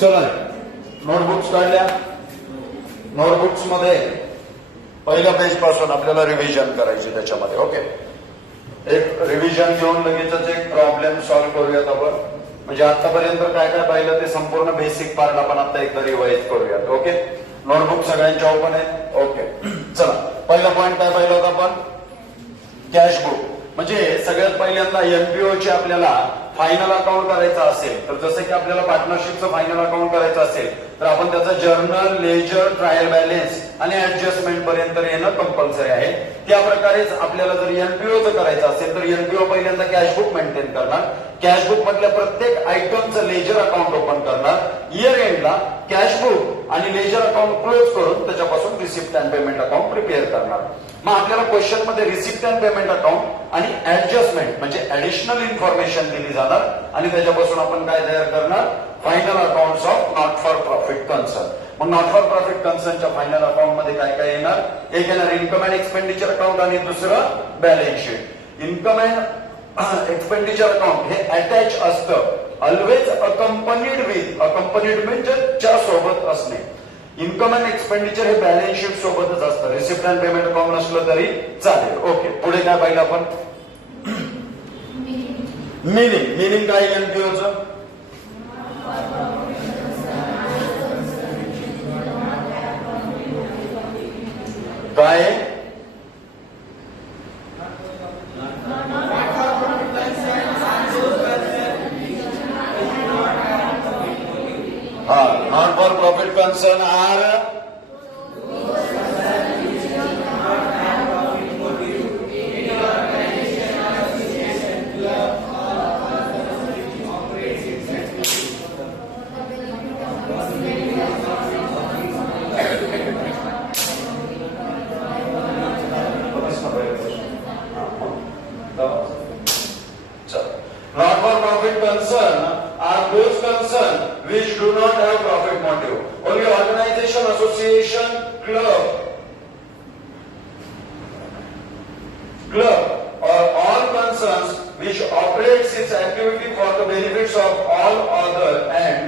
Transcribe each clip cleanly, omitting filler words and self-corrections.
चला नोटबुक्स काढल्या. नोटबुक्स मध्ये पहिल्या पेज पासून आपल्याला रिव्हिजन करायची त्याच्यामध्ये. ओके, एक रिव्हिजन घेऊन लगेचच एक प्रॉब्लेम सॉल्व्ह करूयात आपण. म्हणजे आतापर्यंत काय काय पाहिलं ते संपूर्ण बेसिक पार्ट आपण आता एकदा रिवाइज करूयात. ओके, नोटबुक सगळ्यांच्या ओपन आहे. ओके, चला पहिला पॉइंट काय पाहिलं होता आपण? कॅशबुक. म्हणजे सगळ्यात पहिल्यांदा एनपीओ चे आपल्याला फायनल अकाउंट करायचं असेल तर जसं की आपल्याला पार्टनरशिपचं फायनल अकाउंट करायचं असेल तर आपण त्याचं जर्नल, लेजर, ट्रायल बॅलन्स आणि ऍडजस्टमेंट पर्यंत येणं कंपल्सरी आहे. त्या प्रकारेच आपल्याला जर एनपीओचं करायचं असेल तर एनपीओ पहिल्यांदा कॅशबुक मेंटेन करणार. कॅशबुक मधल्या प्रत्येक आयटमचं लेजर अकाउंट ओपन करणार. इयर एंडला कॅशबुक आणि लेजर अकाउंट क्लोज करून त्याच्यापासून receipt and payment account prepare करणार. मग आपल्याला क्वेश्चन मध्ये रिसिप्ट अँड पेमेंट अकाउंट आणि ऍडजस्टमेंट म्हणजे ऍडिशनल इन्फॉर्मेशन दिली जाणार आणि त्याच्यापासून आपण काय तयार करणार? Final accounts of not for profit concern. मग नॉट फॉर प्रॉफिट कन्सर्नच्या फायनल अकाउंट मध्ये काय काय येणार? एक येणार इन्कम अँड एक्सपेंडिचर अकाउंट आणि दुसरं balance sheet. Income and expenditure account हे अटॅच असतं, ऑलवेज अकंपनीड विथ. अकंपनीड म्हणजे च्या सोबत असणे. इन्कम अँड एक्सपेंडिचर हे बॅलन्स शीट सोबतच असतं. रिसिप्ट अँड पेमेंट अकाउंट नसलं तरी चालेल. ओके, पुढे काय पाहिलं आपण? मिनिंग. मिनिंग काय एनपीओचं? काय? Not for profit concern are not for profit concern are those concern which do not have profit motive. Only organization, association, club or all concerns which operates its activity for the benefits of all other and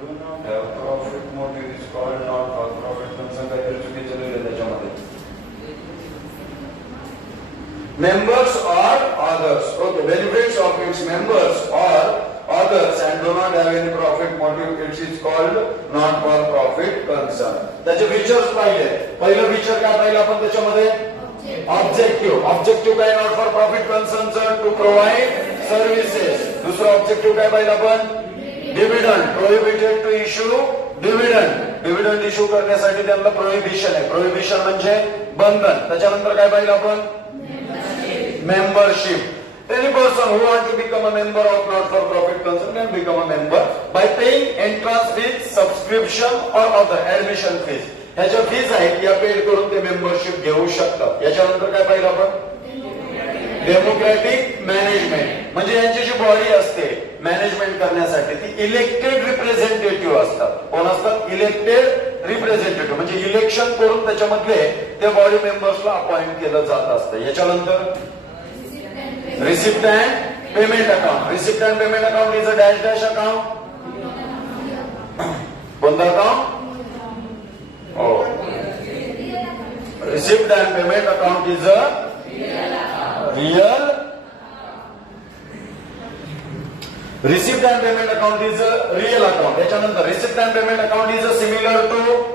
do not have profit motive is called not for profit concern. काहीतरी चुकीचं लिहिलं त्याच्यामध्ये. Members or others. Okay, benefits of its members or others and do not have any profit motive. It is called not for profit concern. त्याचे features पाहिले. पहिलं feature काय पाहिलं आपण त्याच्यामध्ये? ऑब्जेक्टिव्ह. ऑब्जेक्टिव्ह काय नॉट फॉर प्रॉफिट कन्सर्नचं? To provide services. दुसरं ऑब्जेक्टिव्ह काय पाहिलं आपण? Dividend. Prohibited to issue dividend. Dividend issue करण्यासाठी त्यांना प्रोहिबिशन आहे. प्रोहिबिशन म्हणजे बंधन. त्याच्यानंतर काय पाहिलं आपण? Membership. Any person who wants to become a member of not for profit concern can become a member by paying entrance fees, subscription or other admission fees. ह्याच्या fees आहेत या पेड करून ते मेंबरशिप घेऊ शकतात. याच्यानंतर काय पाहिलं आपण? Democratic management. म्हणजे यांची जी बॉडी असते मॅनेजमेंट करण्यासाठी ती इलेक्टेड रिप्रेझेंटेटिव्ह असतात. कोण असतात? Elected representative. म्हणजे इलेक्शन करून त्याच्यामधले त्या बॉडी मेंबर्सला अपॉइंट केलं जात असतं. याच्यानंतर receipt and payment account. Receipt and payment account is a dash dash account. कोणतं अकाउंट? हो, receipt and payment account is a real. Receipt and payment account is a real account. याच्यानंतर receipt and payment account is a similar to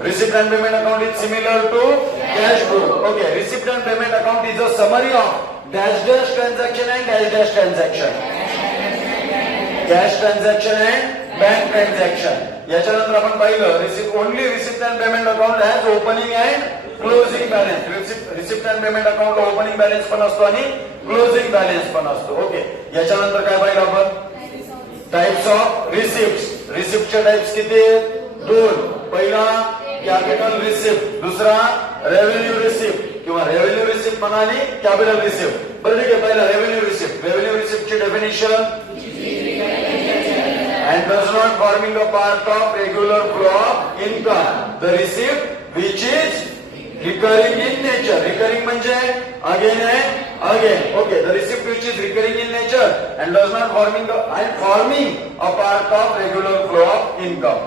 Receipt and payment account is similar to cash book. Okay, receipt and payment account is a summary of dash dash transaction and dash dash transaction. Cash transaction and bank transaction. याच्यानंतर आपण पाहिलं only receipt and payment account has opening and closing balance. Receipt and payment account opening balance पण असतो आणि closing balance पण असतो. Okay, याच्यानंतर काय पाहिलं आपण? Types of receipt. रिसिप्टचे टाइप्स किती? दोन. पहिला कॅपिटल रिसिप्ट, दुसरा रेव्हेन्यू रिसिप्ट किंवा रेव्हेन्यू रिसिप्ट म्हणा आणि कॅपिटल रिसिप्ट. बरं ठीक आहे, पहिला रेव्हेन्यू रिसिप्ट. रेव्हेन्यू रिसिप्टची definition and does not forming a part of regular flow of income. The receipt which is recurring in nature. Recurring म्हणजे again and again. Okay, the receipt which is recurring in nature and does not forming a part of regular flow of income.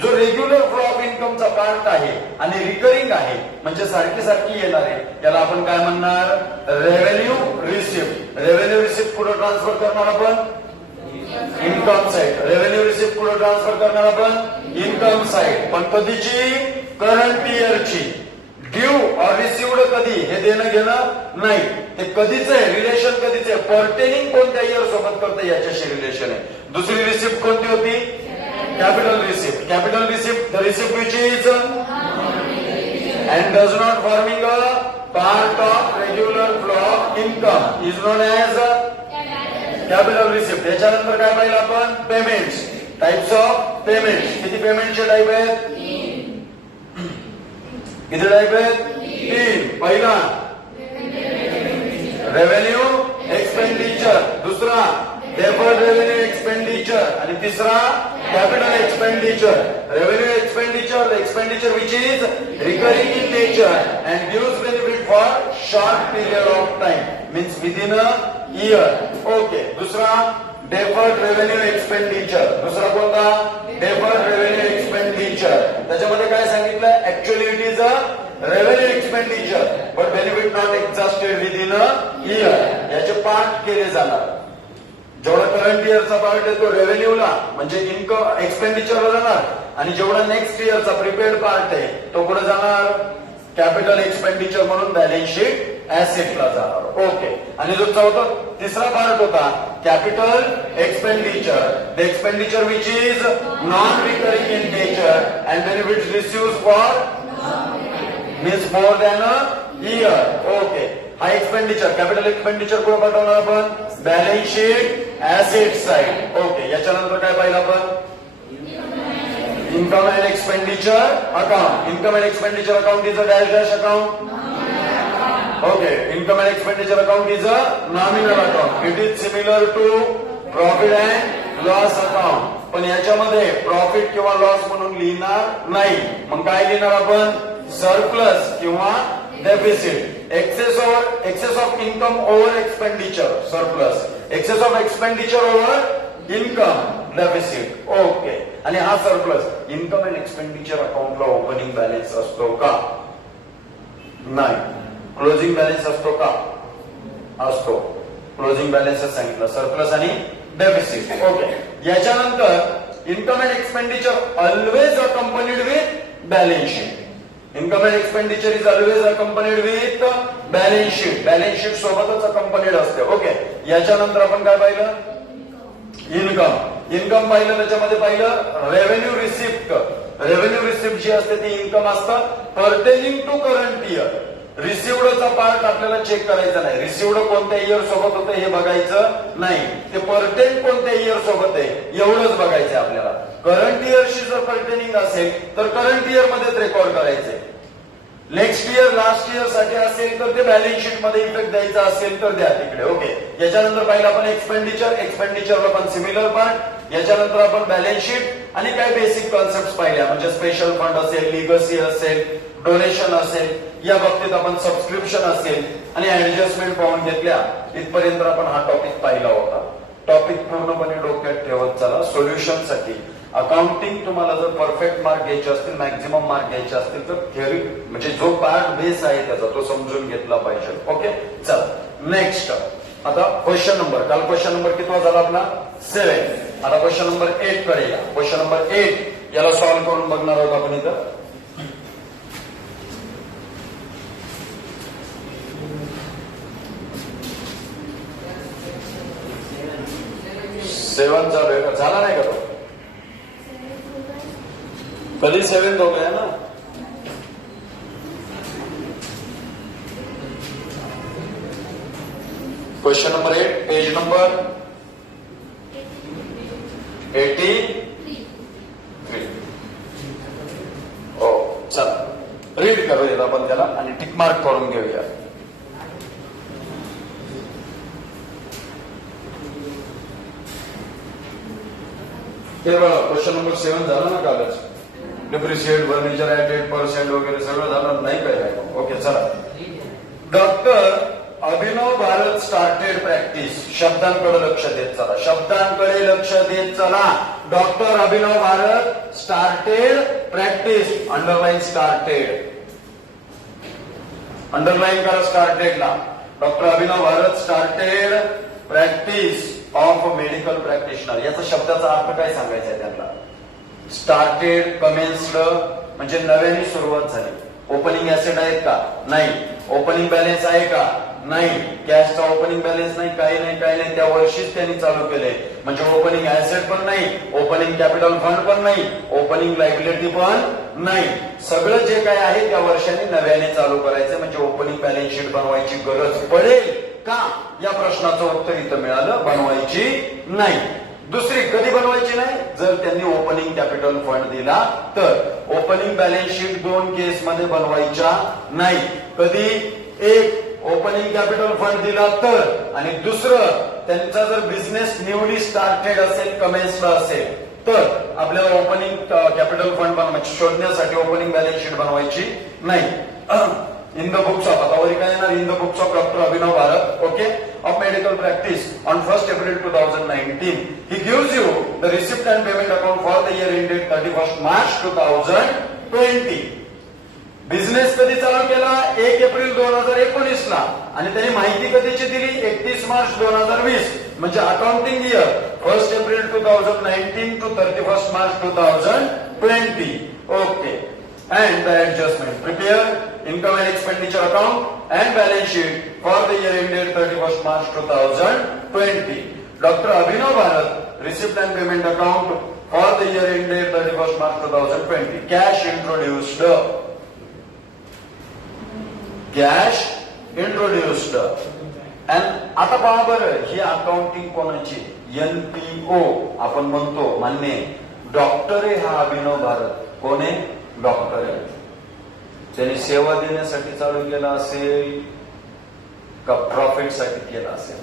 जो regular flow of इन्कमचा part आहे आणि recurring आहे म्हणजे सारखी सारखी येणार आहे त्याला आपण काय म्हणणार? Revenue receipt. रेव्हेन्यू रिसिप्ट कुठे ट्रान्सफर करणार आपण? Income side. रेव्हेन्यू रिसिप्ट कुठे ट्रान्सफर करणार आपण? Income side. पण कधीची? करंट इयरची. ड्यू और रिसिव्ड कधी हे देणं घेणं नाही. ते कधीच आहे, रिलेशन कधीच आहे, पर्टेनिंग कोणत्या इयर सोबत करतं याच्याशी रिलेशन आहे. दुसरी रिसिप्ट कोणती होती? Capital receipt. Capital receipt the receipt which is and does not forming a part of regular flow of income is known as capital receipt. त्याच्यानंतर काय पाहिलं आपण? पेमेंट्स. Types of payments. किती पेमेंटचे टाइप आहेत? किती टाइप आहेत? 3. पहिला रेव्हेन्यू एक्सपेंडिचर, दुसरा डेफर्ड रेव्हेन्यू एक्सपेंडिचर आणि तिसरा capital expenditure. Revenue expenditure, the expenditure which is recurring in nature and gives benefit for short period of time means within a year. Okay. दुसरा deferred revenue expenditure. दुसरा कोणता? Deferred revenue expenditure. त्याच्यामध्ये काय सांगितलं? Actually it is a revenue expenditure but benefit not exhausted within a year. याचे part केले जाणार. जेवढा करंट इयरचा पार्ट आहे तो रेव्हेन्यूला म्हणजे इन्कम एक्सपेंडिचरला जाणार आणि जेवढा नेक्स्ट इयरचा प्रिपेड पार्ट आहे तो कुठे जाणार? कॅपिटल एक्सपेंडिचर म्हणून बॅलन्स शीट ऍसेटला जाणार. ओके. आणि जो चौथा तिसरा पार्ट होता capital expenditure, the expenditure which is non recurring in nature and benefit received for means more than a year. Okay. हा एक्सपेंडिचर कॅपिटल एक्सपेंडिचर कुठे पाठवणार आपण? Balance sheet asset side. Okay. याच्यानंतर काय पाहिलं आपण? Income and expenditure account. Income and expenditure account is a dash dash account. Okay. Income and expenditure account is a nominal account. It is similar to profit and loss account. पण याच्यामध्ये profit किंवा loss म्हणून लिहिणार नाही. मग काय लिहिणार आपण? सरप्लस किंवा deficit. excess of income over expenditure surplus, excess of expenditure over income deficit. Okay. आणि हा सरप्लस इन्कम अँड एक्सपेंडिचर अकाउंटला ओपनिंग बॅलन्स असतो का? नाही. क्लोजिंग बॅलन्स असतो का? असतो. क्लोजिंग बॅलन्सच सांगितलं, सरप्लस आणि डेफिसिट. ओके. याच्यानंतर income and expenditure always accompanied with balance sheet. Income and expenditure is always accompanied with balance sheet. Balance sheet सोबतच अकंपनीड असते. ओके. याच्यानंतर आपण काय पाहिलं? इन्कम. इन्कम पाहिलं. त्याच्यामध्ये पाहिलं रेव्हेन्यू रिसिप्ट. रेव्हेन्यू रिसिप्ट जी असते ती इन्कम असतं पर्टेनिंग टू करंट इयर. रिसिव्डचा पार्ट आपल्याला चेक करायचा नाही. रिसिव्ड कोणत्या इयर सोबत होतं हे बघायचं नाही. ते पर्टेन कोणत्या इयर सोबत आहे एवढंच बघायचं आपल्याला. करंट इयरशी जर पर्टेनिंग असेल तर करंट इयर मध्येच रेकॉर्ड करायचे. नेक्स्ट इयर लास्ट इयर साठी असेल तर ते बॅलन्स शीट मध्ये इफेक्ट द्यायचा असेल तर द्या तिकडे. ओके. याच्यानंतर पाहिलं आपण एक्सपेंडिचर. एक्सपेंडिचरला पण सिमिलर पार्ट. याच्यानंतर आपण बॅलन्स शीट आणि काही बेसिक कॉन्सेप्ट पाहिल्या म्हणजे स्पेशल फंड असेल, लिगसी असेल, डोनेशन असेल, या बाबतीत आपण सबस्क्रिप्शन असेल आणि ऍडजस्टमेंट पाहून घेतल्या. इथपर्यंत आपण हा टॉपिक पाहिला होता. टॉपिक पूर्णपणे डोक्यात ठेवत चला. सोल्युशन साठी अकाउंटिंग तुम्हाला जर परफेक्ट मार्क घ्यायचे असतील, मॅक्झिमम मार्क घ्यायचे असतील तर थेअरी म्हणजे जो पार्ट बेस आहे त्याचा तो समजून घेतला पाहिजे. ओके. चल नेक्स्ट. आता क्वेश्चन नंबर, काल क्वेश्चन नंबर कितवा झाला आपला? 7. आता क्वेश्चन नंबर 8 कडे या. क्वेश्चन नंबर 8 याला सॉल्व्ह करून बघणार आहोत आपण इथं. 7 चालू आहे का? झाला नाही का तो? कधी 7 हो गया ना. Question number 8 page number 83. हो चला रीड करूया आपण त्याला आणि टिक मार्क करून घेऊया. हे बघा क्वेश्चन नंबर 7 झाला ना कालच. डिप्रिशिएट फर्निचर ऍट 8% वगैरे सगळं झालं नाही काय? ओके चला. Doctor Abhinav Bharat started practice. शब्दांकडे लक्ष देत चला. शब्दांकडे लक्ष देत चला. Doctor Abhinav Bharat started practice, underline started, underline करा स्टार्टेडला. Doctor Abhinav Bharat started practice of medical practitioner. याचा शब्दाचा अर्थ काय सांगायचा आहे त्यांना? स्टार्टेड, कमेन्स्ड म्हणजे नव्याने सुरुवात झाली. ओपनिंग ऍसेट आहेत का? नाही. ओपनिंग बॅलन्स आहे का? नाही. कॅशचा ओपनिंग बॅलन्स नाही, काही नाही. त्या वर्षीच त्यांनी चालू केले. म्हणजे ओपनिंग ऍसेट पण नाही, ओपनिंग कॅपिटल फंड पण नाही, ओपनिंग लायबिलिटी पण नाही. सगळं जे काय आहे त्या वर्षाने नव्याने चालू करायचं. म्हणजे ओपनिंग बॅलन्स शीट बनवायची गरज पडेल का? या प्रश्नाचं उत्तर इथं मिळालं, बनवायची नाही. दुसरी कधी बनवायची नाही? जर त्यांनी ओपनिंग कॅपिटल फंड दिला तर. ओपनिंग बॅलन्स शीट 2 केसमध्ये बनवायच्या नाही. कधी? एक, ओपनिंग कॅपिटल फंड दिला तर, आणि दुसरं त्यांचा जर बिझनेस न्यूली स्टार्टेड असेल, कमेन्स्ड असेल तर आपल्याला ओपनिंग कॅपिटल फंड बनवायची, शोधण्यासाठी ओपनिंग बॅलन्स शीट बनवायची नाही. इन द बुक्स ऑफ, आता वरी काय येणार? In the books of doctor Abhinav Bharat, okay, of medical practice on 1st April 2019 he gives you the receipt and payment account for the year ended 31st March 2020. Business कधी चालू केला? 1 April 2019 ला. आणि त्यांनी माहिती कधीची दिली? 31 मार्च 2020. म्हणजे accounting year 1st April 2019 to 31st March 2020. Okay. And the adjustment. Prepare income and expenditure account and balance sheet for the year ended 31st March 2020. Dr. Abhinav Bharat receipt and payment account for the year ended 31st March 2020. Cash introduced. Cash introduced. And आता पहा बरं, ही accounting कोणाची? NPO आपण म्हणतो, मान्य. Doctor आहे हा अभिनव भारत. कोण आहे? डॉक्टर आहे. त्यांनी सेवा देण्यासाठी चालू केला असेल का प्रॉफिट साठी केला असेल?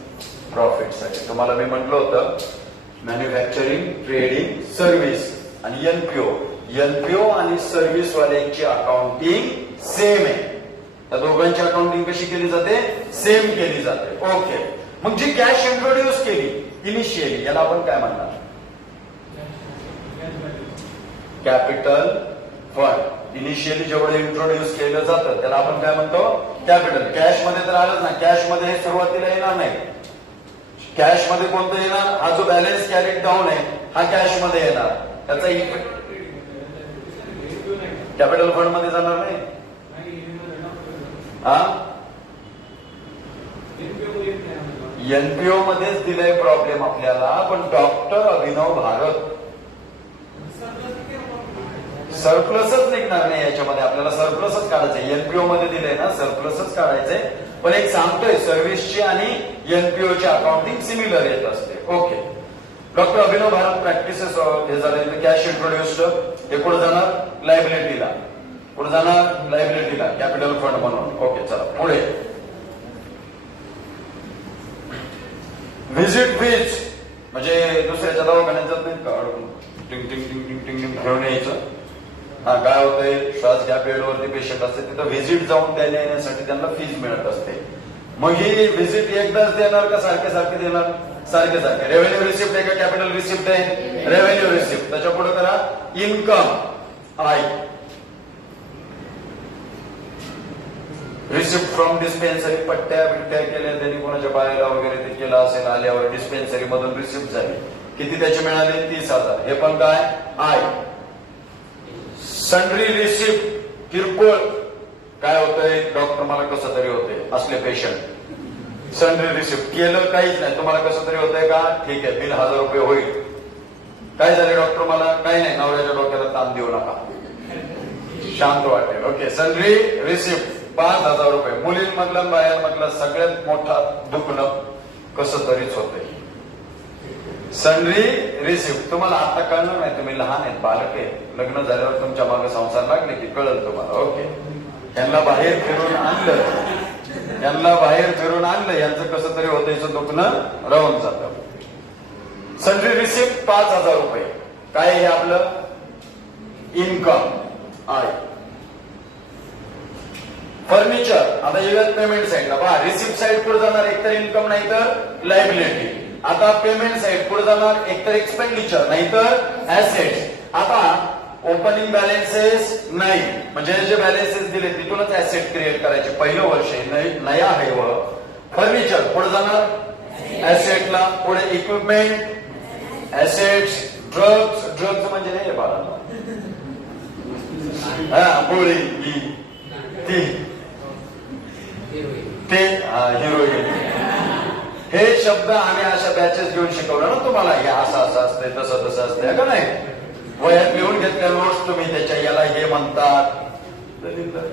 प्रॉफिट साठी. तुम्हाला मी म्हटलं होतं मॅन्युफॅक्चरिंग, ट्रेडिंग, सर्व्हिस आणि एनपीओ आणि सर्व्हिस वाल्यांची अकाउंटिंग सेम आहे. त्या दोघांची अकाउंटिंग कशी केली जाते? सेम केली जाते. ओके. मग जी कॅश इंट्रोड्यूस केली इनिशियली, याला आपण काय म्हणणार? Capital fund. इनिशियली जेवढं इंट्रोड्यूस केलं जातं त्याला आपण काय म्हणतो? कॅपिटल. कॅश मध्ये तर आलंच ना, कॅश मध्ये हे सुरुवातीला येणार नाही. कॅश मध्ये कोणतं येणार? हा जो बॅलन्स कॅरीड डाऊन आहे हा कॅश मध्ये येणार. त्याचा कॅपिटल फंड मध्ये जाणार नाही. हा, एनपीओ मध्येच दिलाय प्रॉब्लेम आपल्याला. पण डॉक्टर अभिनव भारत सरप्लसच निघणार नाही याच्यामध्ये. आपल्याला सरप्लसच काढायचंय. एनपीओ मध्ये दिलंय ना, सरप्लसच काढायचंय. पण एक सांगतोय, सर्व्हिसची आणि एनपीओची अकाउंटिंग सिमिलर येत असते. Okay. Doctor Abhinav Bharat practices हे झाले. Cash introduced. हे कुठे जाणार? लायबिलिटीला. कुठे जाणार? लायबिलिटीला, कॅपिटल फंड म्हणून. ओके, चला पुढे. व्हिजिट फीज म्हणजे दुसऱ्याच्या दवाखान्यात जात नाहीत का? अडकून टिंग टिंग टिंग टिंग टिंग टिंग घेऊन यायचं. हा, काय होतंय? श्वास घ्या बेडवरती पेशंट असते, तिथं व्हिजिट जाऊन द्यायला येण्यासाठी त्यांना फीज मिळत असते. मग ही व्हिजिट एकदाच देणार का सारखे सारखे देणार? सारखे सारखे. रेव्हेन्यू रिसिप्ट आहे का कॅपिटल रिसिप्ट आहे? Revenue receipt. त्याच्या पुढे करा income I. Receipt from dispensary. पट्ट्या बिट्ट्या केल्या त्यांनी, कोणाच्या बाहेर वगैरे ते केलं असेल, आल्यावर डिस्पेन्सरी मधून रिसिप्ट झाली. किती त्याचे मिळाले? 30,000. हे पण काय? आय. सन्ड्री रिसिप्ट किरकोळ. काय होतंय? डॉक्टर मला कसं तरी होतंय, असले पेशंट. सन्ड्री रिसिप्ट केलं काहीच नाही, तुम्हाला कसं तरी होतंय का? ठीक आहे, बिल 1000 रुपये होईल. काय झाले डॉक्टर? मला काही नाही, नवऱ्याच्या डोक्याला ताण देऊ नका, शांत वाटेल. ओके. सन्ड्री रिसिप्ट 5,000 रुपये. मुलींमधलं बाहेरमधलं सगळ्यात मोठा दुखणं कसं तरीच होतंय. Sundry receipt. तुम्हाला आता कळणार नाही, तुम्ही लहान आहेत, बालक आहे. लग्न झाल्यावर तुमच्या मागे संसार लागले की कळल तुम्हाला. ओके. यांना बाहेर फिरून आणलं, यांचं कसं तरी होतं, दुखणं राहून जातं. सन्ड्री रिसिप्ट 5,000 रुपये. काय हे आपलं? Income I. फर्निचर. आता येऊयात पेमेंट साईडला. पहा, रिसिप्ट साईड पुढे जाणार, एकतर इन्कम नाही तर लायबिलिटी. आता पेमेंट साईड पुढे जाणार एकतर एक्सपेंडिचर नाहीतर ऍसेट. आता ओपनिंग बॅलन्सेस नाही म्हणजे जे बॅलन्सेस दिले तिथूनच ऍसेट क्रिएट करायचे. पहिलं वर्ष नया आहे व फर्निचर पुढे जाणार ऍसेटला. पुढे इक्विपमेंट ऍसेट्स. ड्रग्स म्हणजे नाही बाळा गोळी ते हिरोईन. हे शब्द आम्ही अशा बॅचेस घेऊन शिकवलं ना तुम्हाला. हे असं असं असतंय तसं तसं असतंय का नाही. वयात लिहून घेतल्या नोट्स तुम्ही त्याच्या याला हे म्हणतात.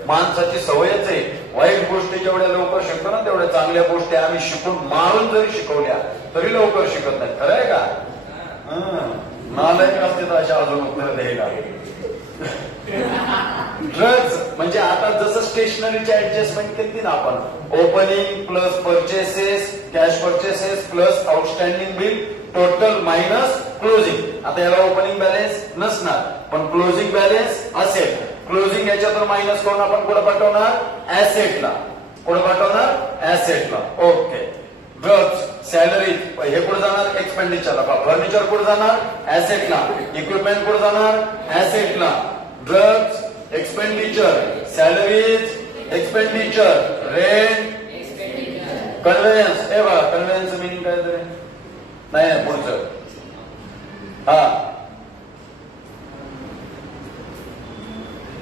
माणसाची सवयच आहे. वाईट गोष्टी जेवढ्या लवकर शिकतो ना तेवढ्या चांगल्या गोष्टी आम्ही शिकून मारून जरी शिकवल्या तरी लवकर शिकत नाही. खरं आहे का. नालायक असते तर अशा अजून उत्तर द्यायला. ड्रग्ज म्हणजे आता जसं स्टेशनरीची ऍडजस्टमेंट केली ना आपण. Opening plus purchases cash purchases plus outstanding bill total minus closing. आता याला ओपनिंग बॅलन्स नसणार पण क्लोजिंग बॅलन्स असेल. क्लोजिंग याच्यातून मायनस करून आपण कुठे पाठवणार ऍसेटला. कुठे पाठवणार ऍसेटला. ओके. ड्रग्ज सॅलरी हे कुठे जाणार एक्सपेंडिचरला. फर्निचर कुठे जाणार ऍसेटला. इक्विपमेंट कुठे जाणार ऍसेटला. Drugs expenditure salaries expenditure rent conveyance. हे बघा कन्व्हेन्स मिनिंग काय तरी नाही पुढचं. हा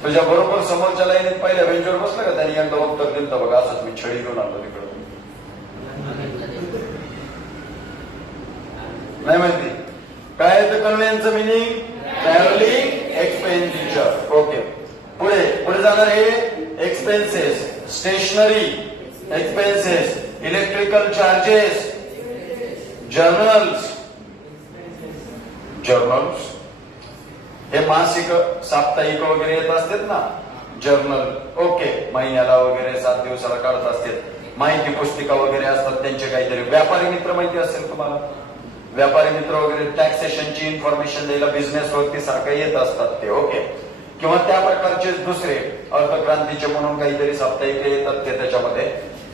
तुझ्या बरोबर समोरच्या लाईनीत पहिल्या बेंचवर बसलं का त्यांनी एकदा उत्तर दिलं बघा. असंच मी छडी घेऊन आलो तिकडे. नाही माहिती काय येतं conveyance meaning. Travelling expenditure. Okay. पुढे पुढे जाणार हे expenses. Stationery expenses. Electrical charges. Journals. हे मासिक साप्ताहिक वगैरे येत असतात ना जर्नल. ओके. महिन्याला वगैरे 7 दिवसाला काढत असतात. माहिती पुस्तिका वगैरे असतात त्यांचे काहीतरी. व्यापारी मित्र माहिती असेल तुम्हाला. व्यापारी मित्र वगैरे टॅक्सेशनची इन्फॉर्मेशन द्यायला बिझनेस वरती सारखं येत असतात ते. ओके. किंवा त्या प्रकारचे दुसरे अर्थक्रांतीचे म्हणून काहीतरी साप्ताहिक येतात ते त्याच्यामध्ये.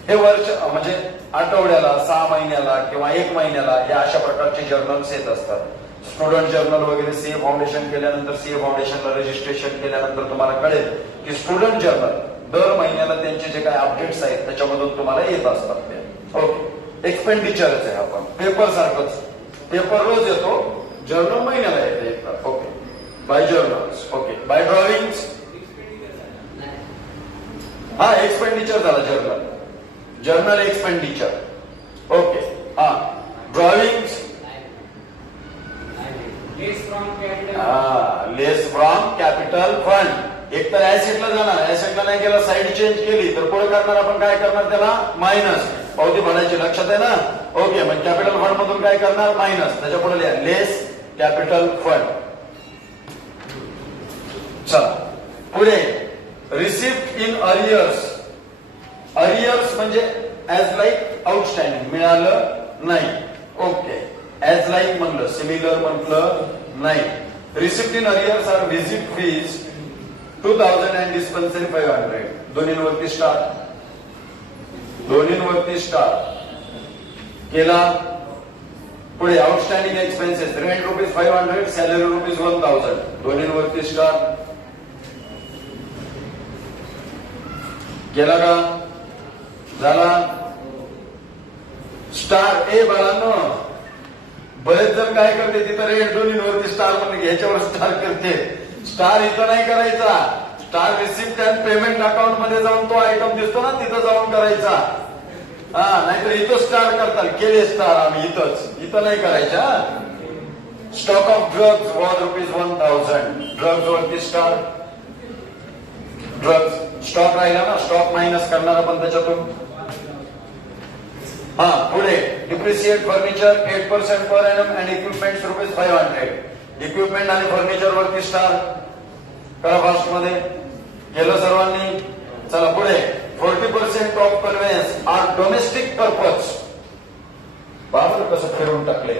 हे वर्ष म्हणजे आठवड्याला 6 महिन्याला किंवा 1 महिन्याला या अशा प्रकारचे जर्नल्स येत असतात. स्टुडंट जर्नल वगैरे सीए फाउंडेशन केल्यानंतर सीए फाउंडेशनला रजिस्ट्रेशन केल्यानंतर तुम्हाला कळेल की स्टुडंट जर्नल दर महिन्याला त्यांचे जे काही अपडेट्स आहेत त्याच्यामधून तुम्हाला येत असतात ते. ओके. एक्सपेंडिचरच आहे आपण पेपर सारखंच. पेपर रोज येतो जर्नल महिन्याला येते एकदा. Okay. By journals. Okay. By drawings. हा एक्सपेंडिचर झाला जर्नल. Journal expenditure. ओके. हा drawings. Less from capital fund. एक तर ऍसेटला जाणार. ऍसेटला नाही गेला साईड चेंज केली तर पुढे करणार आपण काय करणार त्याला मायनस. पावती भरायची लक्षात आहे ना. ओके. मग कॅपिटल फंड मधून काय करणार मायनस. त्याच्या पुढे लिहा लेस कॅपिटल फंड. चला पुढे रिसिप्ट इन अरियर्स. अरियर्स म्हणजे ऍज लाईक आउटस्टँडिंग मिळालं नाही. ओके. ऍज लाईक म्हणलं सिमिलर म्हटलं नाही. Receipt in arrears are visit fees 2000 and dispensary 500. दोन्हीवरती स्टार. दोन्हीवरती स्टार केला. पुढे आउटस्टँडिंग एक्सपेन्सेस रेंट ₹500 सॅलरी ₹1000. दोन्हीवरती स्टार केला का झाला. स्टार. ए बाळांनो बरेच जण काय करते तिथं रेट दोन्हीवरती स्टार म्हणले ह्याच्यावर स्टार करते. स्टार इथं नाही करायचा. Star receipt and payment account मध्ये जाऊन तो आयटम दिसतो ना तिथं जाऊन करायचा. हा नाहीतर इथं स्टार करतात. केले स्टार आम्ही इथं नाही करायचा. Stock of drugs was ₹1000. Drugs वरती स्टार. ड्रग्ज स्टॉक राहिला ना स्टॉक मायनस करणार आपण त्याच्यातून. हा पुढे depreciate furniture 8% per annum and equipment ₹500. Equipment आणि फर्निचर वरती स्टार करा. फास्ट मध्ये केलं सर्वांनी. चला पुढे 40% of conveyance are domestic purpose. बाबर कसं फिरून टाकले.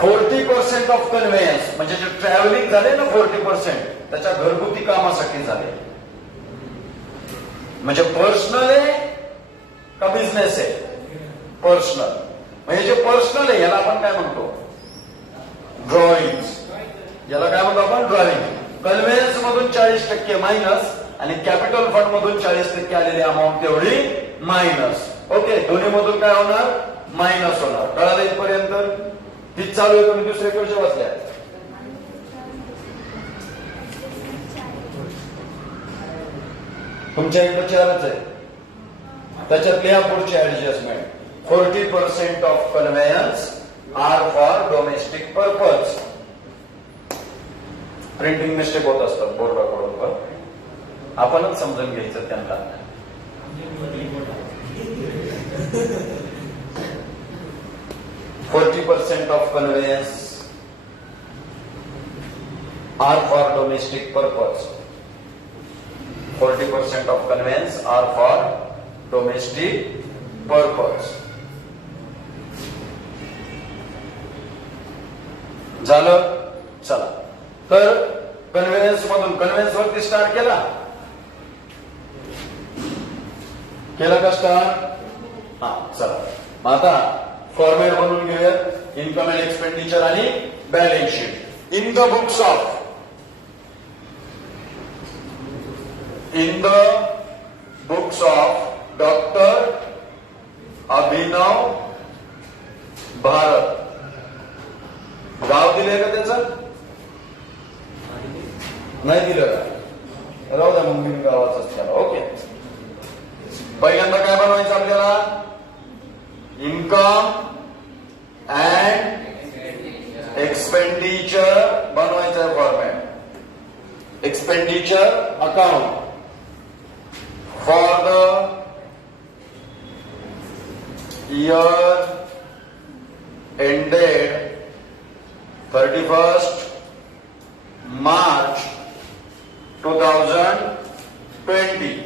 40% ऑफ कन्व्हेन्स म्हणजे जे ट्रॅव्हलिंग झाले ना 40% त्याच्या घरगुती कामासाठी झाले. म्हणजे पर्सनल आहे का बिझनेस आहे. पर्सनल. म्हणजे जे पर्सनल आहे याला आपण काय म्हणतो, ड्रॉइंग. याला काय म्हणतो आपण, ड्रॉइंग. कन्व्हेन्स मधून 40% मायनस आणि कॅपिटल फंड मधून 40% आलेली अमाऊंट तेवढी मायनस. ओके, दोन्ही मधून काय होणार, मायनस होणार. कळालं इथपर्यंत? तीच चालू आहे, तुम्ही दुसऱ्या क्वेश्चन वाचल्या. तुमच्या इकडे 4च आहे, त्याच्यात लिहा पुढची adjustment. 40% of conveyance are for domestic purpose. Printing mistake होत असतात बोर्डाकडून, पण आपणच समजून घ्यायचं त्यांना. "40% of conveyance are for domestic purpose." 40% of conveyance are for domestic purpose. झालं? चला, तर कन्व्हेन्स मधून, कन्व्हेन्स वरती स्टार्ट केला का स्टार्ट? हा, चला मग आता फॉर्मॅट बनवून घेऊयात. इन्कम अँड एक्सपेंडिचर आणि balance sheet. In the books of doctor Abhinav Bharat. गाव दिलंय का त्याचं? नाही दिलं का? राहू द्या मग, मी गावाच त्याला. ओके, पहिल्यांदा काय बनवायचं आपल्याला, इन्कम अँड एक्सपेंडिचर बनवायचं format. Expenditure account for the year ended 31st March 2020.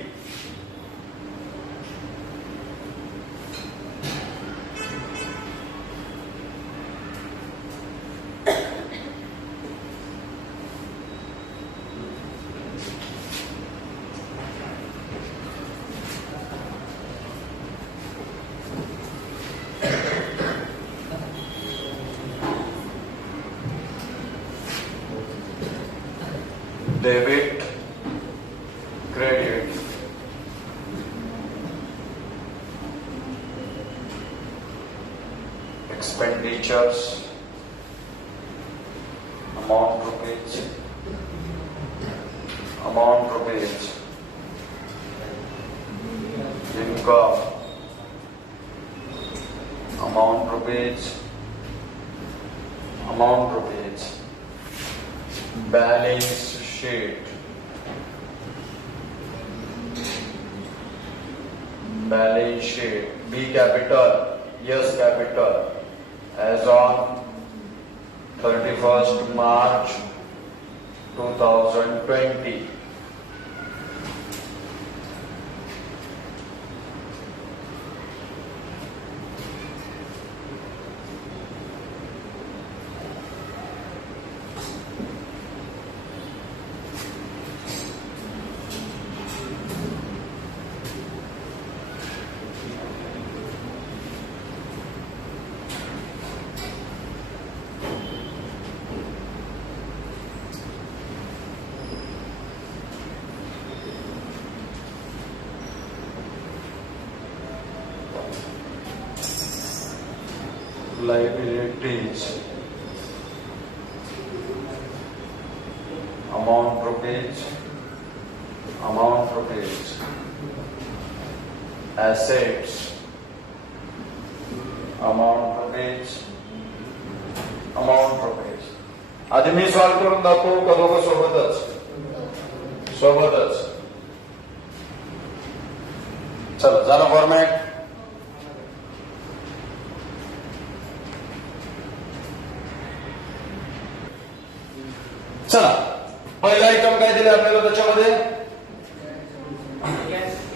Debit, credit, expenditures, amount rupees, income, amount rupees, balance sheet, B capital, yes capital, as on 31st March 2020. Liabilities, amount rupees, assets, amount rupees. आधी मी solve करून दाखवू का दोघं सोबतच? चला, झालं format. चला, पहिला आयटम काय दिले आपल्याला त्याच्यामध्ये,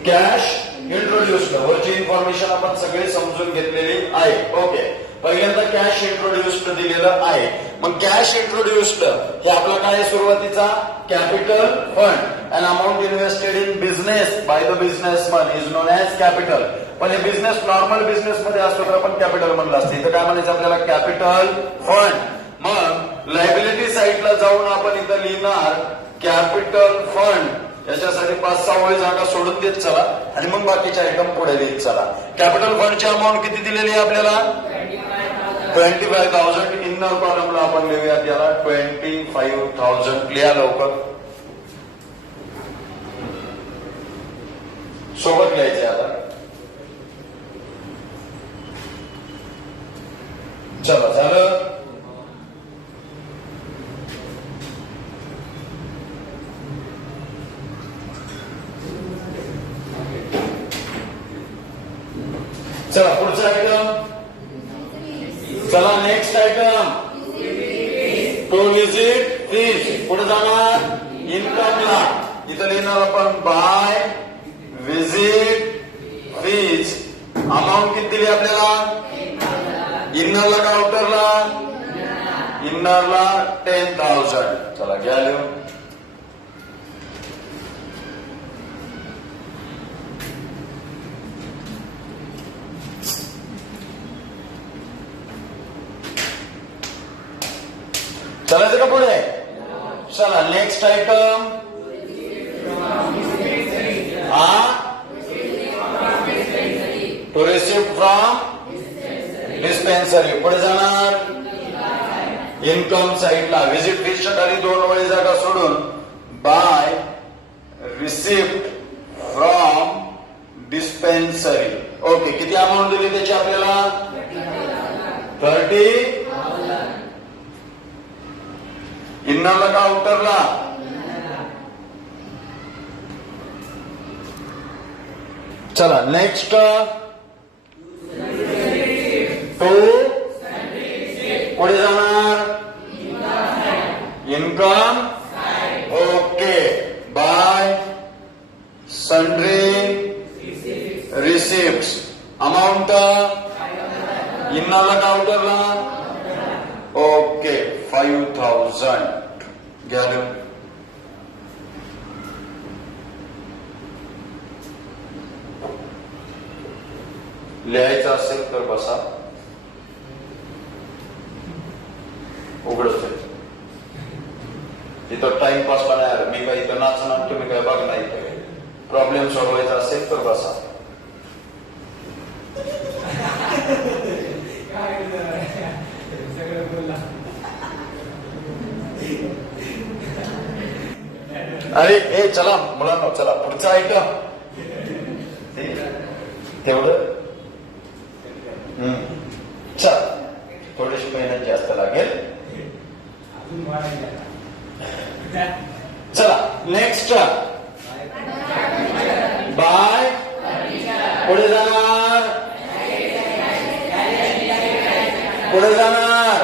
कॅश इंट्रोड्युस्ड. वरची इन्फॉर्मेशन आपण सगळे समजून घेतलेली आहे. ओके, पहिल्यांदा कॅश इंट्रोड्युस्ड दिलेलं आहे. मग कॅश इंट्रोड्युस्ड हे आपला काय सुरुवातीचा, capital fund. An amount invested in business by the businessman is known as capital. पण हे बिझनेस नॉर्मल बिझनेस मध्ये असतो तर आपण कॅपिटल म्हणलं असतं. इथं काय म्हणायचं आपल्याला, कॅपिटल फंड. मग लायबिलिटी साईडला जाऊन आपण इथं लिहिणार कॅपिटल फंड. याच्यासाठी 5-6 ओळी जागा सोडून देत चला आणि मग बाकीचे आयटम पुढे लिहित चला. कॅपिटल फंडची अमाऊंट किती दिलेली आहे आपल्याला, 25,000. इनर कॉलमला आपण लिहूयात याला 25,000. लिहा लवकर, सोबत लिहायचे आता. चला झालं. चला पुढचा आयटम. चला next item, to visit fees. पुढे जाणार इन्कमला. इथं लिहिणार आपण बाय विजिट फीज. अमाऊंट किती दिली आपल्याला, इन्नरला का आउटरला, इन्नरला 10,000. चला घ्या लिहून. चलायचं का पुढे. चला next item. To receive from dispensary. पुढे जाणार इन्कम साईडला. व्हिजिट फीजच्या खाली 2 ओळी जागा सोडून by receipt from dispensary. Okay, किती अमाऊंट दिली त्याची आपल्याला, 30,000. इन्नरला का आउटरला, चला नेक्स्ट. टू पुढे जाणार income. Okay, by sundry receipts. Amount इन्नरला का आउटरला, ओके 5,000. घ्या लिहून. लिहायचं असेल तर बसा, उघडच आहे. इथं टाइमपासला नाही. मी काही इथं नाचणार, तुम्ही काय बघ नाही. प्रॉब्लेम सोडवायचा असेल तर बसा. अरे हे चला मुलांना, चला पुढचा आयटम. तेवढं चल, थोडीशी मेहनत जास्त लागेल. चला नेक्स्ट. बाय पुढे जाणार, पुढे जाणार.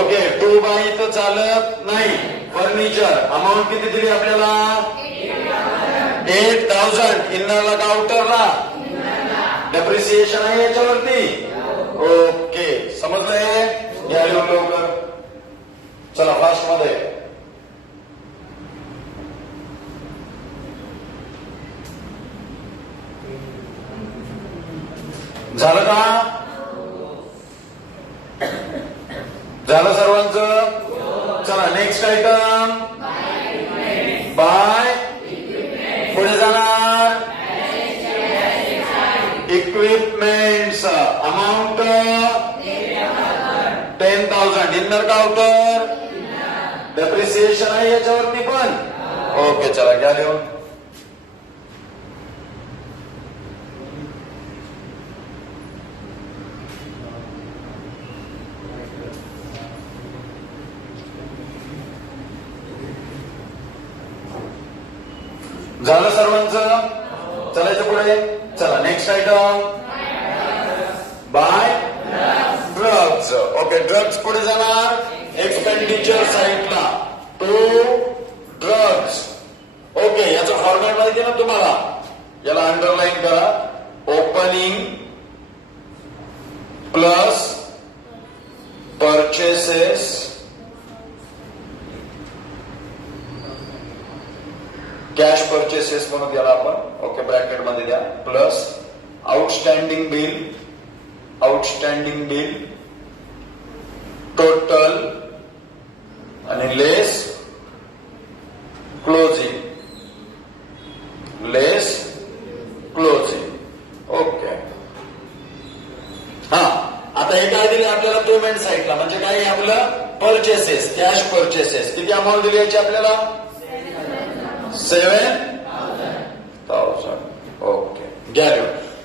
ओके, 2 बाय तर चालत नाही. फर्निचर. अमाऊंट किती दिली आपल्याला, 8,000. इन्नरला का आउटरला, डेप्रिसिएशन आहे याच्यावरती. ओके, समजलंय. घ्या लिहून लवकर. चला फास्ट मध्ये. झालं का, झालं सर्वांचं. चला नेक्स्ट आयटम. बाय पुढे जाणार इक्विपमेंट्स. अमाऊंट 10,000. इन्नर का आउटर, डेप्रिसिएशन आहे याच्यावरती पण. ओके चला घ्या लिहून. झालं सर्वांचं. चलायचं पुढे. चला next item. By drugs. Okay, drugs पुढे जाणार एक्सपेंडिचर साईडला. To drugs. ओके, याचा फॉर्मॅट माहिती ना तुम्हाला, याला अंडरलाईन करा. Opening plus purchases cash purchases म्हणून द्याला आपण, ओके, ब्रॅकेट मध्ये द्या, प्लस आउटस्टँडिंग बिल टोटल आणि लेस क्लोजिंग, ओके. हा, आता हे काय दिले आपल्याला पेमेंट साईडला, म्हणजे काय आपलं परचेसेस, कॅश परचेसेस. किती अमाऊंट दिली याची आपल्याला? 7,000. ओके, गॅल्यू.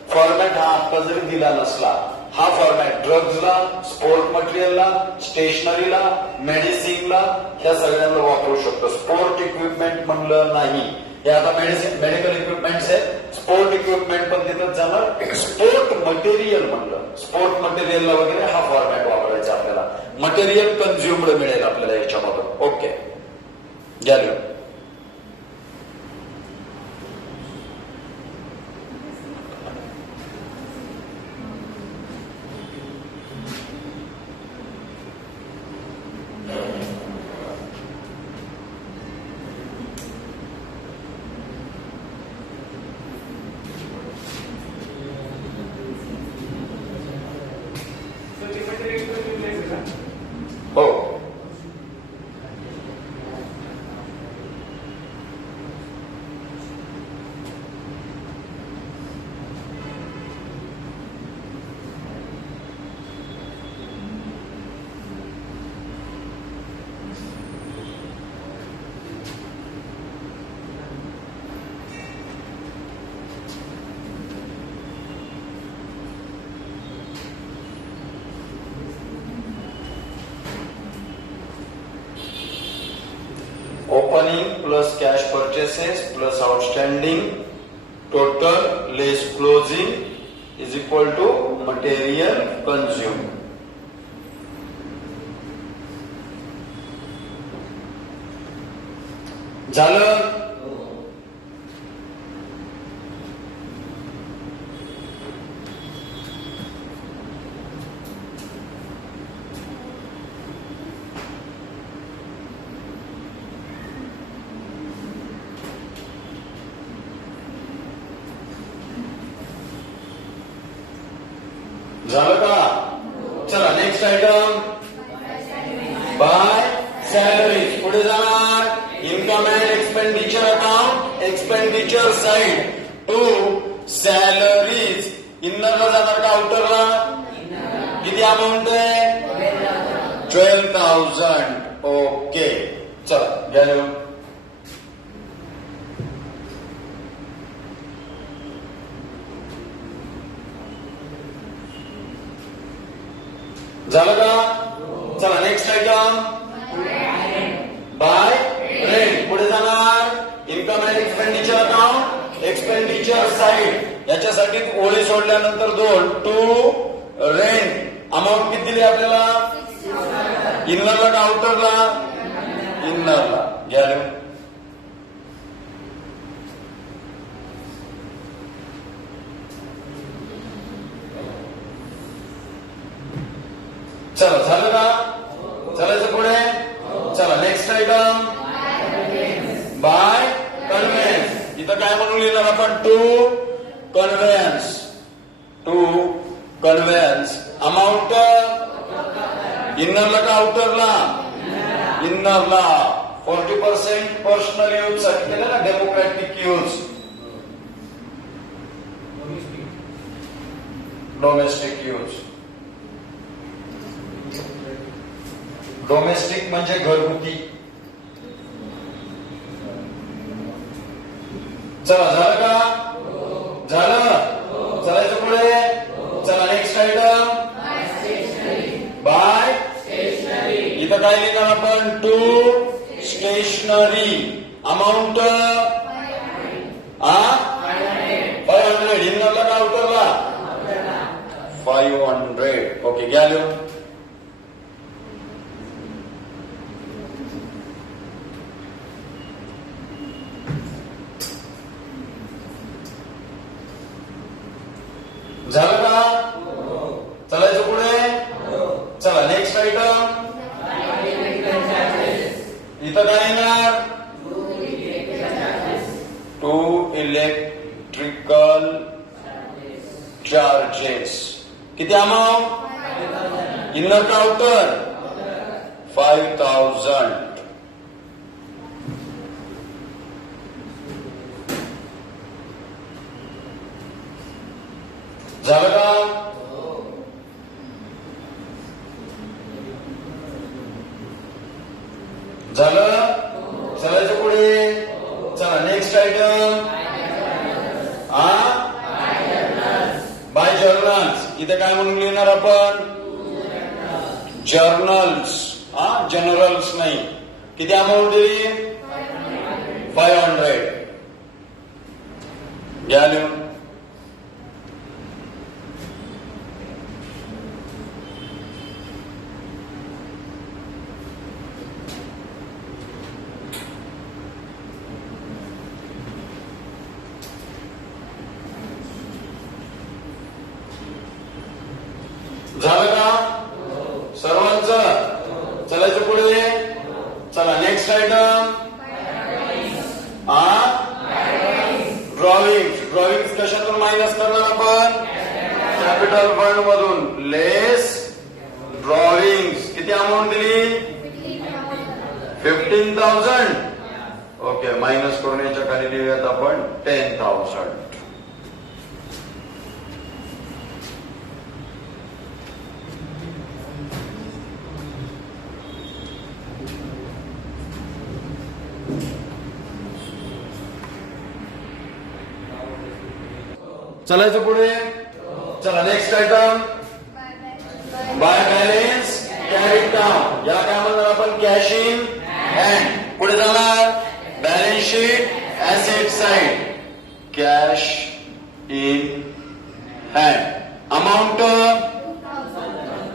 फॉर्मॅट हा आता जरी दिला नसला, हा फॉर्मॅट ड्रग्जला, स्पोर्ट मटेरियलला, स्टेशनरीला, मेडिसिनला, ह्या सगळ्यांना वापरू शकतो. स्पोर्ट इक्विपमेंट म्हणलं नाही, हे आता मेडिकल इक्विपमेंट्स आहेत. स्पोर्ट इक्विपमेंट पण तिथं जाणार. स्पोर्ट मटेरियल म्हणलं, स्पोर्ट मटेरियलला वगैरे हा फॉर्मॅट वापरायचा आपल्याला. मटेरियल कन्झ्युम्ड मिळेल आपल्याला याच्यामधून. ओके, गॅल्यू. हो, opening plus cash purchases plus outstanding total less closing is equal to material consumed. झालं? झालं का? चला नेक्स्ट आयटम, बाय सॅलरीज. पुढे जाणार income and expenditure account, expenditure side to salaries. इनरला जाणार का आउटरला? किती अमाऊंट आहे? 12,000. ओके, चला गॅल्यू. झालं का? चला नेक्स्ट आयटम, बाय रेंट. पुढे जाणार income and expenditure account, expenditure side. याच्यासाठी ओळी सोडल्यानंतर 2 टू रेंट. अमाऊंट किती दिली आपल्याला? इनरला का आउटरला? इनरला. गॅल्यू. चला झालं का? चालायचं पुढे. चला नेक्स्ट आयटम, बाय कन्व्हेन्स. इथं काय म्हणून लिहिणार आपण? To conveyance. अमाऊंट इनरला का आउटरला? इनरला. 40% पर्सनल यूज साठी केलं ना, democratic use. Domestic use. Domestic म्हणजे घरगुती. चला झालं का? झालं. चालायचं पुढे. चला नेक्स्ट आयटम, बाय स्टेशनरी. इथं काय लिहिणार आपण? Two stationary. अमाऊंट 500. इनरला का आउटरला? 500. ओके, गॅल्यू. झालं का? चालायचं पुढे. चला नेक्स्ट आयटम, इथं काय येणार? किती अमाऊंट? इनर का आउटर? 5,000. झालं का? झालं? चलायचं पुढे. चला नेक्स्ट आयटम. Bye journals. इथे काय म्हणून लिहिणार आपण? जर्नल्स. जनरल्स नाही. किती अमाऊंट दिली? 500. घ्या लिहून. झालं का सर्वांचं? चलायचं पुढे. चला नेक्स्ट आयटम. ड्रॉविंग. ड्रॉविंग कशातून मायनस करणार आपण? कॅपिटल फंड मधून. लेस ड्रॉविंग. किती अमाऊंट दिली? 15,000. ओके, मायनस करून याच्या खाली लिहूयात आपण 10,000. चलायचं पुढे. चला next item. By balance carry down. याला काय म्हणणार आपण? Cash in hand. पुढे जाणार balance sheet asset side. Cash in hand. Amount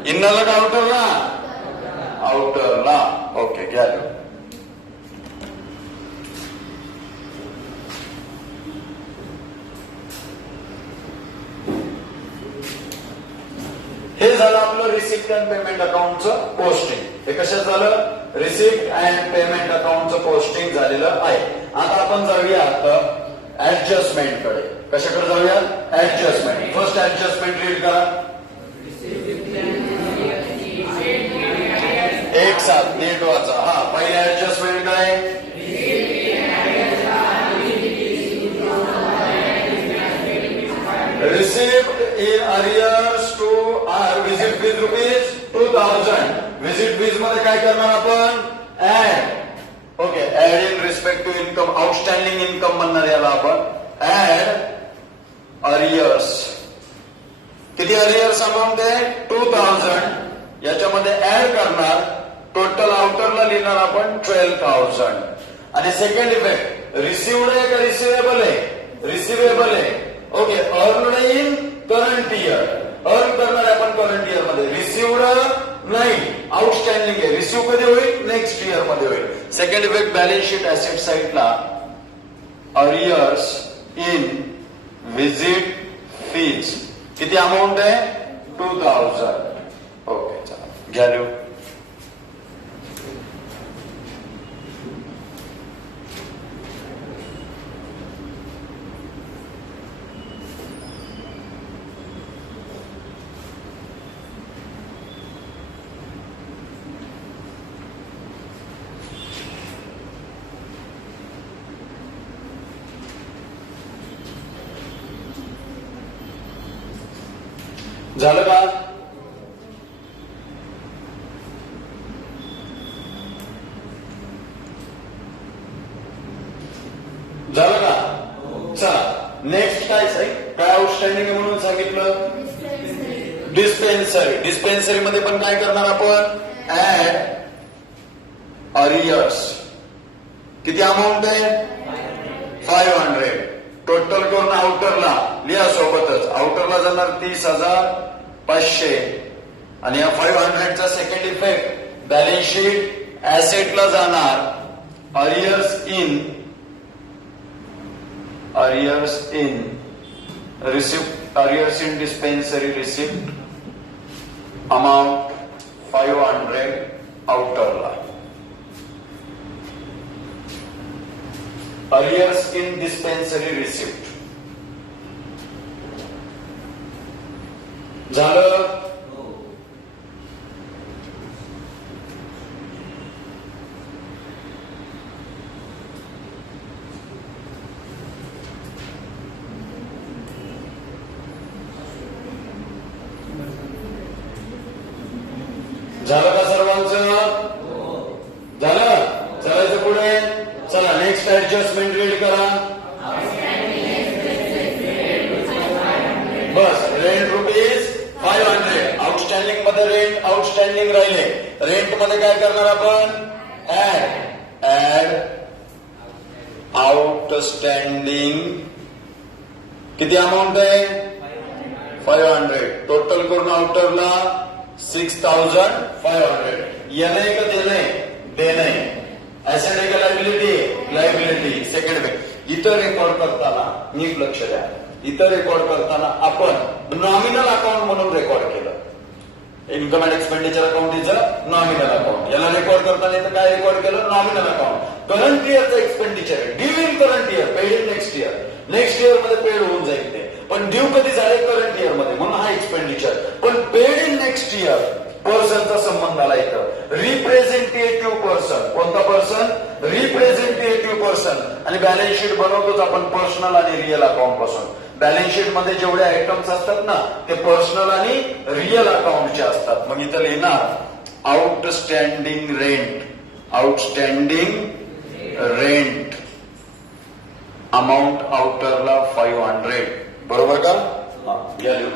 इनरला का आउटरला? आउटरला. ओके, घ्या. हे झालं आपलं रिसिप्ट अँड पेमेंट अकाउंटचं पोस्टिंग. हे कशात झालं? रिसिप्ट अँड पेमेंट अकाउंटचं पोस्टिंग झालेलं आहे. आता आपण जाऊयात ऍडजस्टमेंट कडे. कशाकडे जाऊयात? ऍडजस्टमेंट. फर्स्ट ऍडजस्टमेंट रीड करा. एक साथ नीट वाचा. पहिली ऍडजस्टमेंट काय? Receipt in arrears to visit fees rupees 2,000. Visit fees मध्ये काय करणार आपण? Add. Okay, add in respect to income. Outstanding income म्हणणार याला आपण. Add arrears. किती अरियर्स अमाऊंट आहे? 2,000. याच्यामध्ये ऍड करणार. टोटल आउटरला लिहिणार आपण 12,000. आणि सेकंड इफेक्ट, रिसिव्ड आहे का रिसिवेबल आहे? रिसिवेबल आहे. Okay, earned in current year. Earn करणार आपण करंट इयर मध्ये. रिसिव्ड नाही, आउटस्टँडिंग आहे. रिसिव्ह कधी होईल? नेक्स्ट इयर मध्ये होईल. Second effect, balance sheet asset साइडला अरियर्स इन विजिट फीज. किती अमाऊंट आहे? 2,000. ओके, चला घ्या लिहून. झालं का? झालं का? चला नेक्स्ट काय काय आउटस्टँडिंग आहे म्हणून सांगितलं? डिस्पेन्सरी. डिस्पेन्सरी मध्ये पण काय करणार आपण? Add arrears. किती अमाऊंट आहे? 500. टोटल करून आउटरला लिहा सोबतच. आउटरला जाणार 30,500. आणि या 500चा सेकंड इफेक्ट बॅलन्स शीट ऍसेटला जाणार. Arrears in receipt. Arrears in dispensary receipt amount 500 आउटरला. Arrears in dispensary receipt. झालं? झालं का सर्वांचं? झालं? चलायचं पुढे. चला नेक्स्ट ऍडजस्टमेंट रीड करा. बस रेंट रुपीज 500. आउटस्टँडिंग मध्ये रेंट आउटस्टँडिंग राहिले. रेंट मध्ये काय करणार आपण? Add outstanding. किती अमाऊंट आहे? 500. टोटल करून आउटरला 6500. येणे का देणे? देणे. ऍसेट आहे का लायबिलिटी? लायबिलिटी. सेकंड वे इथं रेकॉर्ड करताना नीट लक्ष द्या. इथं रेकॉर्ड करताना आपण नॉमिनल अकाउंट म्हणून रेकॉर्ड केलं. Income and expenditure account is nominal account. याला रेकॉर्ड करताना इथं काय रेकॉर्ड केलं? Nominal account. करंट इयरचं expenditure due in current year, paid in next year. Next year मध्ये पेड होऊन जाईल ते, पण ड्यू कधी झाले? करंट इयर मध्ये, म्हणून हा एक्सपेंडिचर. पण पेड इन नेक्स्ट इयर पर्सनचा संबंध आला इथं. Representative person. कोणता पर्सन? Representative person. आणि बॅलन्स शीट बनवतोच आपण पर्सनल आणि रिअल अकाउंट पासून. बॅलन्स शीट मध्ये जेवढे आयटम्स असतात ना ते पर्सनल आणि रिअल अकाउंटचे असतात. मग इथं लिहिणार outstanding rent. Outstanding rent amount आउटरला 500. बरोबर का? या लिहू.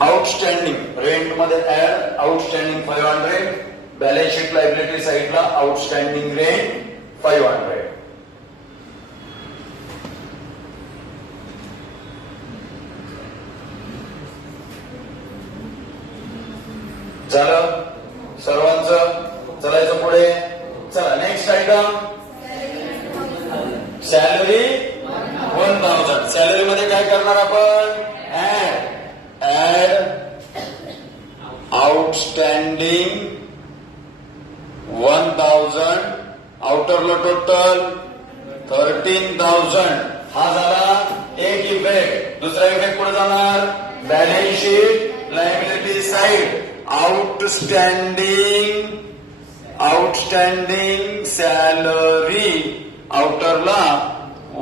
आउटस्टँडिंग रेंट मध्ये add outstanding 500. Balance sheet liability साईडला आउटस्टँडिंग रेंट 500. झालं सर्वांचं? चलायचं पुढे. चला नेक्स्ट आयटम सॅलरी 1000. सॅलरी मध्ये काय करणार आपण? Add outstanding 1000. आउटरला टोटल 13000. हा झाला एक इफेक्ट. दुसरा इफेक्ट पुढे जाणार balance sheet liability side. Outstanding salary आउटरला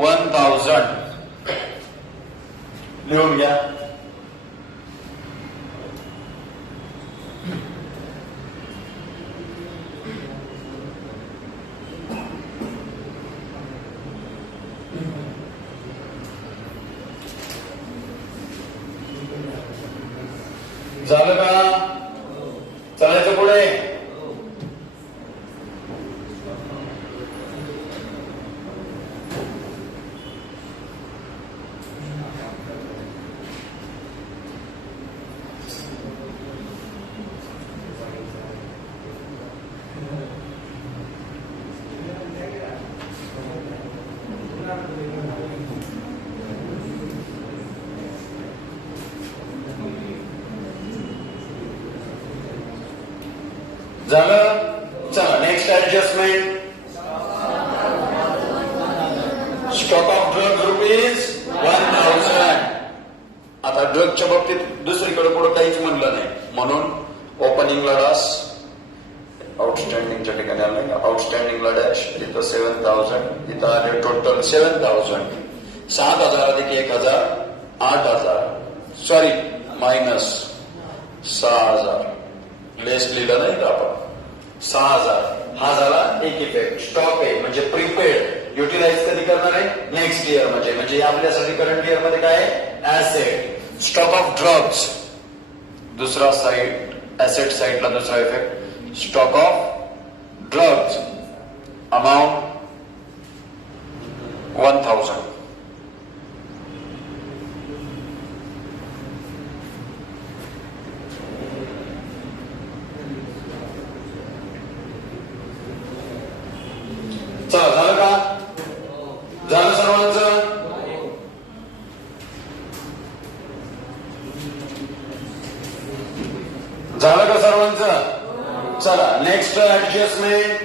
1000. लिहून घ्या. झालं का? चालायचं पुढे. झालं? चला next adjustment. Stock of drug rupees 1000. आता ड्रगच्या बाबतीत दुसरीकडे पुढे काहीच म्हणलं नाही म्हणून ओपनिंगला डास. आउटस्टँडिंगच्या ठिकाणी आलं. आउटस्टँडिंगला डॅश. इथं 7000. इथं आले टोटल 7000. 7000 अधिक 1000 8000. Sorry minus 6000. लेस लिहिलं नाही का आपण? 6000. हा झाला एक इफेक्ट. स्टॉक आहे म्हणजे प्रीपेड. युटिलाइज कधी करणार आहे? नेक्स्ट इयर म्हणजे आपल्यासाठी करंट इयर मध्ये काय आहे? ऍसेट. स्टॉक ऑफ ड्रग्स दुसरा साइड. ऍसेट साइडला दुसरा effect. Stock of drugs amount 1000. चला झालं का? झालं सर्वांचं? चला next adjustment.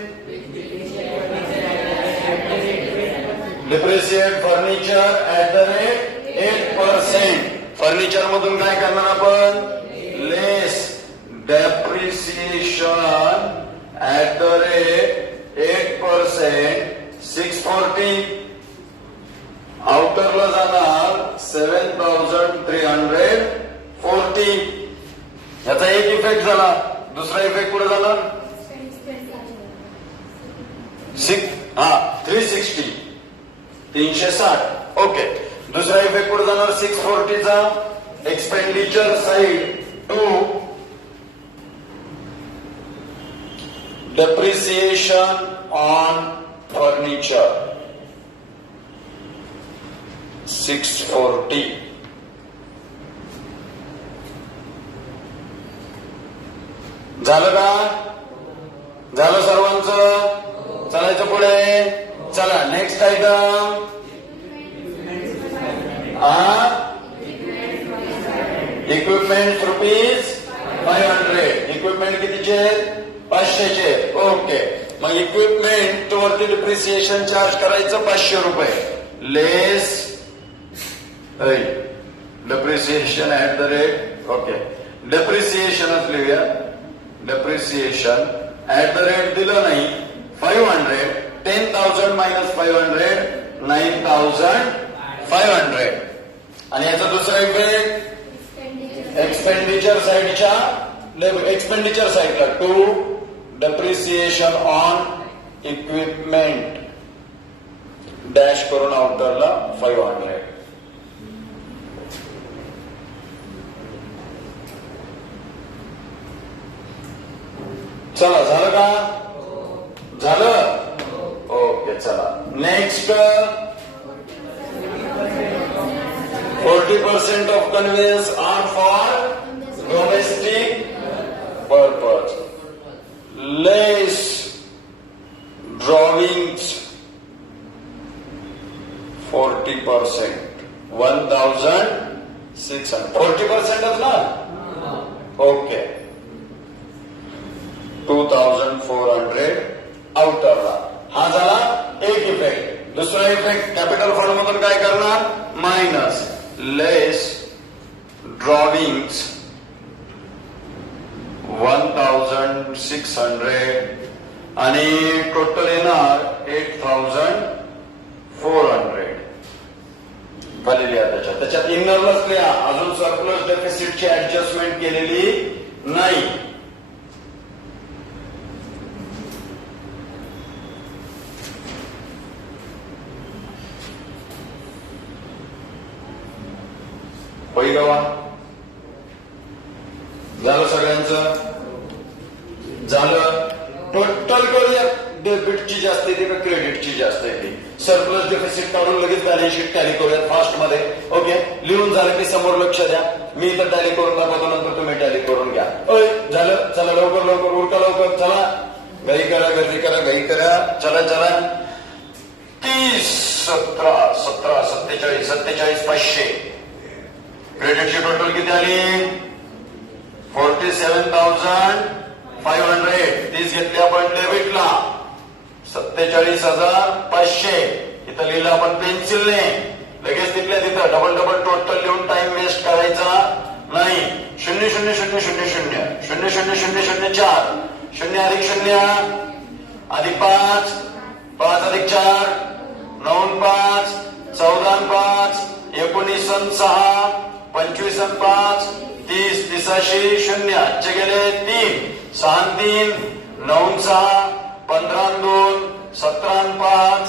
Depreciate furniture @ 8%. Furniture मधून काय करणार आपण? लेस डेप्रिसिएशन @ 8%. 640. आउटरला जाणार 7340. याचा एक इफेक्ट झाला. दुसरा इफेक्ट कुठे झाला? 360. 360. ओके. दुसरा इफेक्ट कुठे जाणार? 640चा expenditure side to depreciation on furniture 640. झालं का? झालं सर्वांचं? चालायचं पुढे. चला नेक्स्ट आयटम. इक्विपमेंट ₹500. इक्विपमेंट कितीचे? 500चे. ओके. मग इक्विपमेंट वरती डिप्रिसिएशन चार्ज करायचं ₹500. लेस डिप्रिसिएशन @ ओके. डेप्रिसिएशनच लिहूया. डेप्रिसिएशन @ दिलं नाही. 500. 10,000 - 500 9,500. आणि याचा दुसरा इफेक्ट एक्सपेंडिचर साइडच्या एक्सपेंडिचर साइडला to depreciation on equipment dash करून आउटरला 500. चला झालं का? झालं. ओके. चला next. 40% of conveyance are for domestic purpose. Less drawings 40%. 1,600. 40% is not? Okay. 2,400 आउटरला. हा झाला एक इफेक्ट. दुसरा इफेक्ट कॅपिटल फंड मधून काय करणार? मायनस लेस ड्रॉविंग्स 1,600 आणि टोटल येणार 8,400. खाली लिहा. त्याच्यात इनरलाच लिहा. अजून सरप्लस डेफिसिटची ऍडजस्टमेंट केलेली नाही. पहिलं झालं सगळ्यांचं? झालं. टोटल करूया. डेबिटची जास्त येते का क्रेडिटची जास्त येते? सरप्लस डेफिसिट काढून लगेच बॅलन्स शीट टॅली करूयात फास्ट मध्ये. ओके. लिहून झालं की समोर लक्ष द्या. मी इथं टॅली करून दाखवतो, नंतर तुम्ही टॅली करून घ्या. झालं. चला लवकर लवकर उरका लवकर. चला घाई करा, गर्दी करा, घाई करा. चला चला. 30 17 17 47 47 500. क्रेडिटची टोटल किती आली? 47,500. 30 घेतली आपण डेबिटला. 47,500. इथं लिहिलं आपण पेन्सिलने. लगेच तिथल्या तिथं डबल डबल टोटल लिहून टाइम वेस्ट करायचा नाही. 0 0 0 0 0 0 0 0 0 0 4 0 अधिक 0 अधिक 5 5 अधिक 4 9 5 14 5 19 6 25 5 30 35 0. आजचे गेले 3 6 3 9 6 15 2 17 5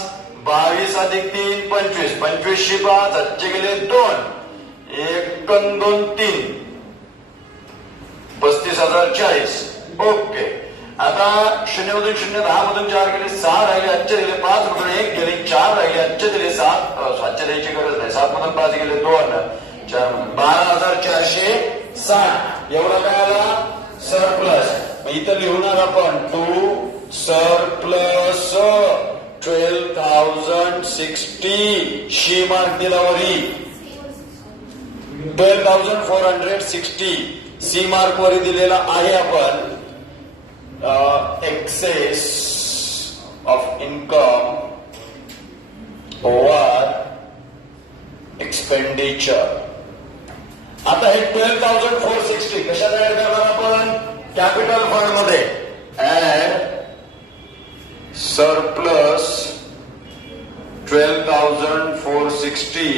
22 अधिक 3 25 25 5 आजचे गेले 2 1 2 3 35,040. ओके. आता 0 मधून 0 10 मधून 4 गेले 6 राहिले. आजचे दिले 5 मधून 1 गेले 4 राहिले. आजचे दिले 7 7चे द्यायची गरज नाही. 7 मधून 5 गेले 2 4 12,460. एवढा काय आला? सरप्लस. इथं लिहणार आपण टू सरप्लस 12,060. शी मार्क दिला वरी. 12,460 सी मार्क वरी दिलेला आहे आपण. excess of income over expenditure. आता हे 12,460 कशात ऍड करणार आपण? कॅपिटल फंड मध्ये. ऍड सरप्लस 12,460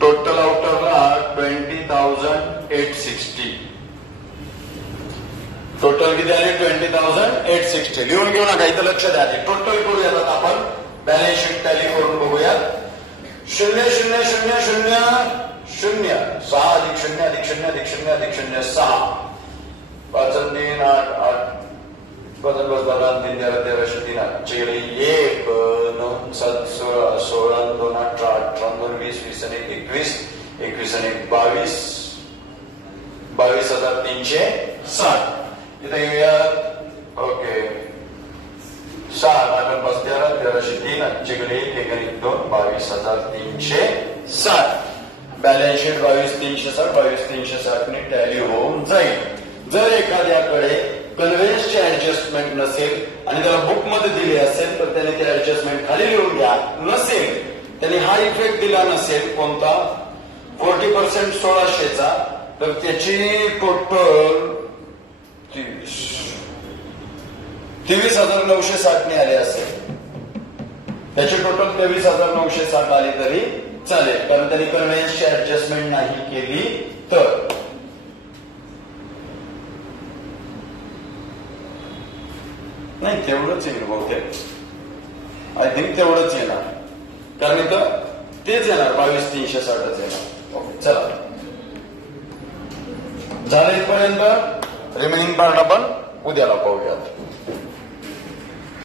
टोटल आउटरला 20,860. टोटल किती आले? 20,860. लिहून घेऊ नका, इथं लक्ष द्या. टोटल करूयात आता आपण. बॅलन्स शीट टॅली करून बघूयात. 0,0,0,0,0 6 अधिक 0 अधिक 0 अधिक 0 अधिक 0 6 5 3 8 8 बदल बदल 3 13 13 3 8 1 9 7 16 16 2 18 18 2 20 20 1 21 21 1 22 22,360. इथे येऊयात. ओके 7 8 5 13 13 3 8 1 2 22,360. बॅलन्स शीट 22,360 22,360 ने टॅली होऊन जाईल. जर एखाद्याकडे कन्व्हेन्सचे ऍडजस्टमेंट नसेल आणि त्याला बुक मध्ये दिले असेल तर त्याने ते ऍडजस्टमेंट खाली लिहून घ्या. नसेल त्याने हा इफेक्ट दिला नसेल कोणता 40% 1600चा, तर त्याची टोटल 23,960 ने आले असेल. त्याची टोटल 23,960 आली तरी चालेल, कारण त्यांनी कन्व्हेन्सची ऍडजस्टमेंट नाही केली तर. नाही तेवढंच येईल बहुतेक. आय थिंक तेवढंच येणार, कारण इथं तेच येणार 22,360च येणार. ओके चला झालं इथपर्यंत. रिमेनिंग पार्ट आपण उद्याला पाहूयात.